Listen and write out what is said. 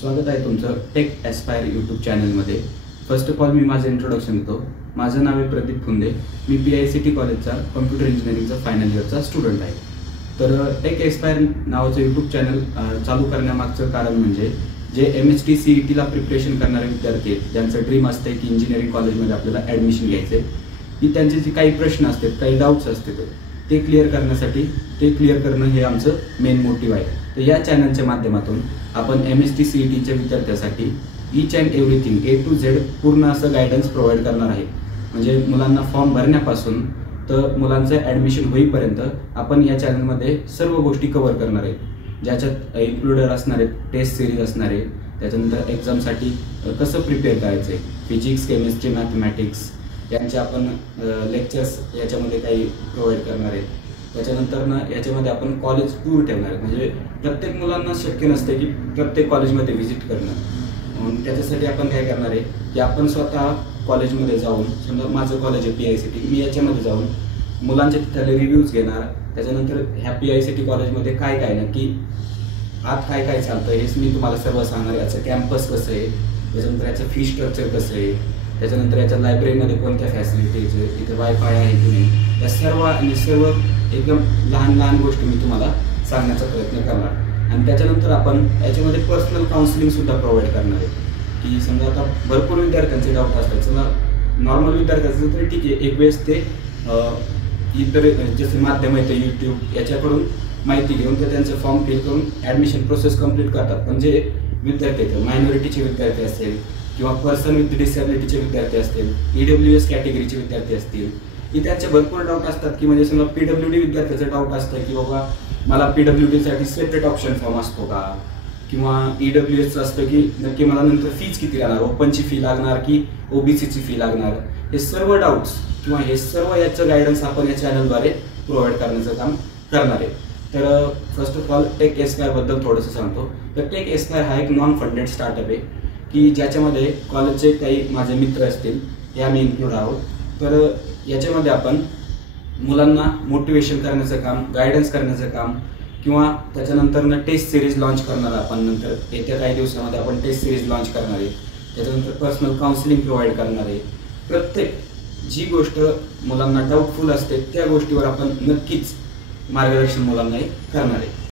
स्वागत आहे तुमचं टेक एस्पायर यूट्यूब चॅनलमध्ये। फर्स्ट ऑफ ऑल मी माझं इंट्रोडक्शन देतो। माझं नाव आहे प्रदीप फुंदे। मी PICT कॉलेजचा कॉम्प्युटर इंजिनिअरिंगचा फायनल इयरचा स्टुडंट आहे। तर टेक एस्पायर नावाचं यूट्यूब चॅनल चालू करण्यामागचं कारण म्हणजे जे MHT CETला प्रिपरेशन करणारे विद्यार्थी आहेत, ज्यांचं ड्रीम असते की इंजिनिअरिंग कॉलेजमध्ये आपल्याला ॲडमिशन घ्यायचं आहे, की त्यांचे जे काही प्रश्न असतात, काही डाऊट्स असतात, ते क्लिअर करणं हे आमचं मेन मोटिव्ह आहे। तर या चॅनलच्या माध्यमातून आपण MHT CETच्या विद्यार्थ्यांसाठी each and everything A to Z पूर्ण असं गायडन्स प्रोव्हाइड करणार आहे। म्हणजे मुलांना फॉर्म भरण्यापासून तर मुलांचं ॲडमिशन होईपर्यंत आपण या चॅनलमध्ये सर्व गोष्टी कव्हर करणार आहेत, ज्याच्यात इन्क्लुडेड असणार आहेत टेस्ट सिरीज असणार आहे, त्याच्यानंतर एक्झामसाठी कसं प्रिपेअर करायचं आहे, फिजिक्स, केमिस्ट्री, मॅथमॅटिक्स यांचे आपण लेक्चर्स याच्यामध्ये काही प्रोव्हाइड करणार आहेत। त्याच्यानंतर याच्यामध्ये आपण कॉलेज टूर ठेवणार आहे। म्हणजे प्रत्येक मुलांना शक्य नसते की प्रत्येक कॉलेजमध्ये व्हिजिट करणं, त्याच्यासाठी आपण काय करणार आहे की आपण स्वतः कॉलेजमध्ये जाऊन, समजा माझं कॉलेज आहे PICT, मी याच्यामध्ये जाऊन मुलांचे तिथले रिव्ह्यूज घेणार। त्याच्यानंतर ह्या PICT कॉलेजमध्ये काय काय नक्की आत काय काय चालतं हेच मी तुम्हाला सर्व सांगणार आहे। याचं कॅम्पस कसं आहे, त्याच्यानंतर याचं फी स्ट्रक्चर कसं आहे, त्याच्यानंतर याच्या लायब्ररीमध्ये कोणत्या फॅसिलिटीज आहे, इथे वायफाय आहे की नाही, या सर्व एकदम लहान लहान गोष्टी मी तुम्हाला सांगण्याचा प्रयत्न करणार। आणि त्याच्यानंतर आपण याच्यामध्ये पर्सनल काउन्सिलिंग सुद्धा प्रोव्हाइड करणार आहे। की समजा आता भरपूर विद्यार्थ्यांचे डाऊट असतात, समजा नॉर्मल विद्यार्थ्यांचं तरी ठीक आहे, एक वेळेस ते इतर जसे माध्यम आहे ते यूट्यूब याच्याकडून माहिती घेऊन ते त्यांचे फॉर्म फिल करून ॲडमिशन प्रोसेस कंप्लीट करतात। पण जे विद्यार्थी आहेत, मायनॉरिटीचे विद्यार्थी असतील किंवा पर्सन विथ डिसेबिलिटीचे विद्यार्थी असतील, EWS कॅटेगरीचे विद्यार्थी असतील, की त्यांचे भरपूर डाऊट असतात। की म्हणजे समजा PWD विद्यार्थ्याचं डाऊट असतं की बाबा मला PWDसाठी सेपरेट ऑप्शन फॉर्म असतो का, किंवा EWSचं असतं की नक्की मला नंतर फीज किती लागणार, ओपनची फी लागणार की OBCची फी लागणार, हे सर्व डाऊट्स किंवा हे सर्व याचं गायडन्स आपण या चॅनलद्वारे प्रोव्हाइड करण्याचं काम करणार आहे। तर फर्स्ट ऑफ ऑल टेक एस्पायरबद्दल थोडंसं सांगतो। तर टेक एस्पायर हा एक नॉन फंडेड स्टार्टअप आहे की ज्याच्यामध्ये कॉलेजचे काही माझे मित्र असतील, हे आम्ही इन्क्लूड आहोत। तर याच्यामध्ये आपण मुलांना मोटिवेशन करण्याचं काम, गायडन्स करण्याचं काम, किंवा त्याच्यानंतर टेस्ट सिरीज लॉन्च करणार आपण। नंतर येत्या काही दिवसामध्ये आपण टेस्ट सिरीज लॉन्च करणार आहे। त्याच्यानंतर पर्सनल काउन्सिलिंग प्रोव्हाइड करणार आहे। प्रत्येक जी गोष्ट मुलांना डाऊटफुल असते त्या गोष्टीवर आपण नक्कीच मार्गदर्शन मुलांनाही करणार आहे।